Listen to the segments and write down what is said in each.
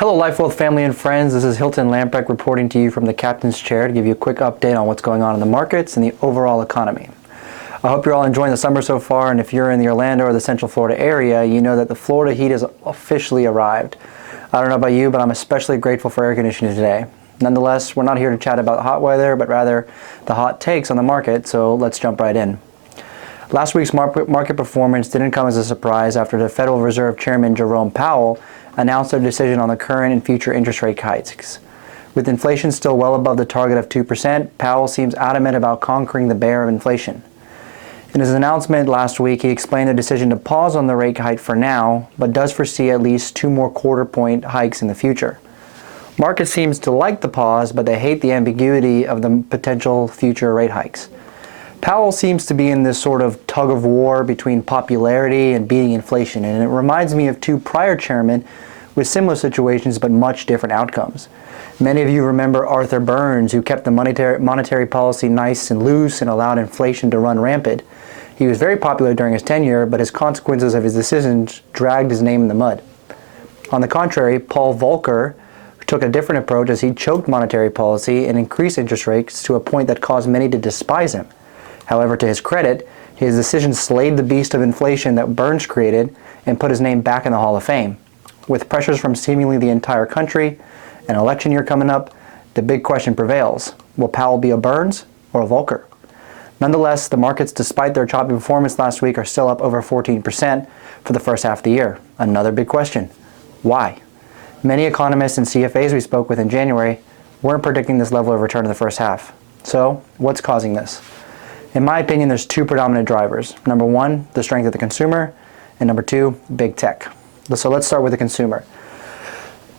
Hello Life Wealth family and friends, this is Hilton reporting to you from the Captain's Chair to give you a quick update on what's going on in the markets and the overall economy. I hope you're all enjoying the summer so far, and if you're in the Orlando or the Central Florida area, you know that the Florida heat has officially arrived. I don't know about you, but I'm especially grateful for air conditioning today. Nonetheless, we're not here to chat about hot weather, but rather the hot takes on the market, so let's jump right in. Last week's market performance didn't come as a surprise after the Federal Reserve Chairman Jerome Powell announced their decision on the current and future interest rate hikes. With inflation still well above the target of 2%, Powell seems adamant about conquering the bear of inflation. In his announcement last week, he explained the decision to pause on the rate hike for now, but does foresee at least 2 more quarter-point hikes in the future. Market seems to like the pause, but they hate the ambiguity of the potential future rate hikes. Powell seems to be in this sort of tug of war between popularity and beating inflation, and it reminds me of 2 prior chairmen with similar situations but much different outcomes. Many of you remember Arthur Burns, who kept the monetary policy nice and loose and allowed inflation to run rampant. He was very popular during his tenure, but his consequences of his decisions dragged his name in the mud. On the contrary, Paul Volcker took a different approach as he choked monetary policy and increased interest rates to a point that caused many to despise him. However, to his credit, his decision slayed the beast of inflation that Burns created and put his name back in the Hall of Fame. With pressures from seemingly the entire country, an election year coming up, the big question prevails. Will Powell be a Burns or a Volcker? Nonetheless, the markets, despite their choppy performance last week, are still up over 14% for the first half of the year. Another big question. Why? Many economists and CFAs we spoke with in January weren't predicting this level of return in the first half. So, what's causing this? In my opinion, there's 2 predominant drivers. Number 1, the strength of the consumer, and number 2, big tech. So let's start with the consumer.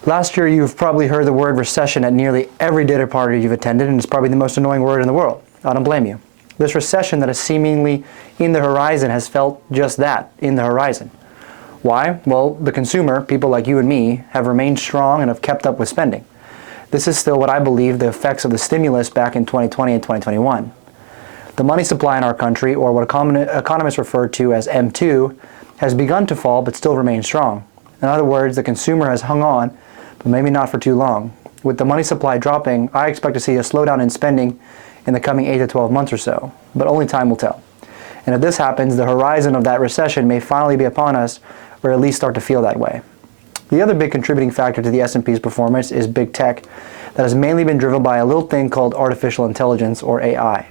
Last year, you've probably heard the word recession at nearly every dinner party you've attended, and it's probably the most annoying word in the world. I don't blame you. This recession that is seemingly in the horizon has felt just that, in the horizon. Why? Well, the consumer, people like you and me, have remained strong and have kept up with spending. This is still what I believe the effects of the stimulus back in 2020 and 2021. The money supply in our country, or what economists refer to as M2, has begun to fall but still remains strong. In other words, the consumer has hung on, but maybe not for too long. With the money supply dropping, I expect to see a slowdown in spending in the coming 8 to 12 months or so, but only time will tell. And if this happens, the horizon of that recession may finally be upon us, or at least start to feel that way. The other big contributing factor to the S&P's performance is big tech that has mainly been driven by a little thing called artificial intelligence, or AI.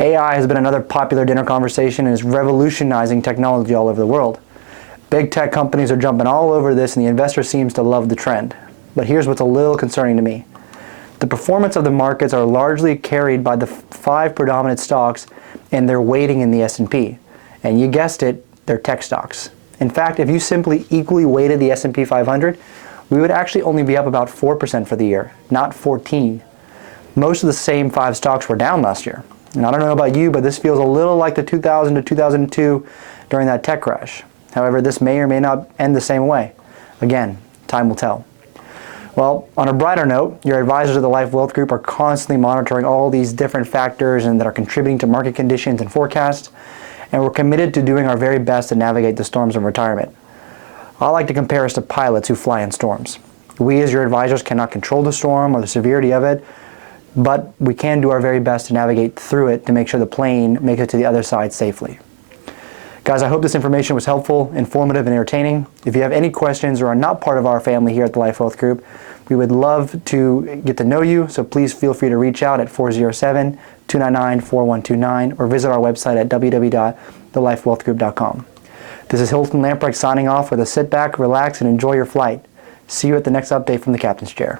AI has been another popular dinner conversation and is revolutionizing technology all over the world. Big tech companies are jumping all over this, and the investor seems to love the trend. But here's what's a little concerning to me. The performance of the markets are largely carried by the 5 predominant stocks and their weighting in the S&P. And you guessed it, they're tech stocks. In fact, if you simply equally weighted the S&P 500, we would actually only be up about 4% for the year, not 14%. Most of the same 5 stocks were down last year. And I don't know about you, but this feels a little like the 2000 to 2002 during that tech crash. However, this may or may not end the same way. Again, time will tell. Well, on a brighter note, your advisors at the Life Wealth Group are constantly monitoring all these different factors and that are contributing to market conditions and forecasts, and we're committed to doing our very best to navigate the storms of retirement. I like to compare us to pilots who fly in storms. We as your advisors cannot control the storm or the severity of it, but we can do our very best to navigate through it to make sure the plane makes it to the other side safely. Guys, I hope this information was helpful, informative, and entertaining. If you have any questions or are not part of our family here at the Life Wealth Group, we would love to get to know you, so please feel free to reach out at 407-299-4129 or visit our website at www.thelifewealthgroup.com. This is Hilton Lamprecht signing off with a sit back, relax, and enjoy your flight. See you at the next update from the Captain's Chair.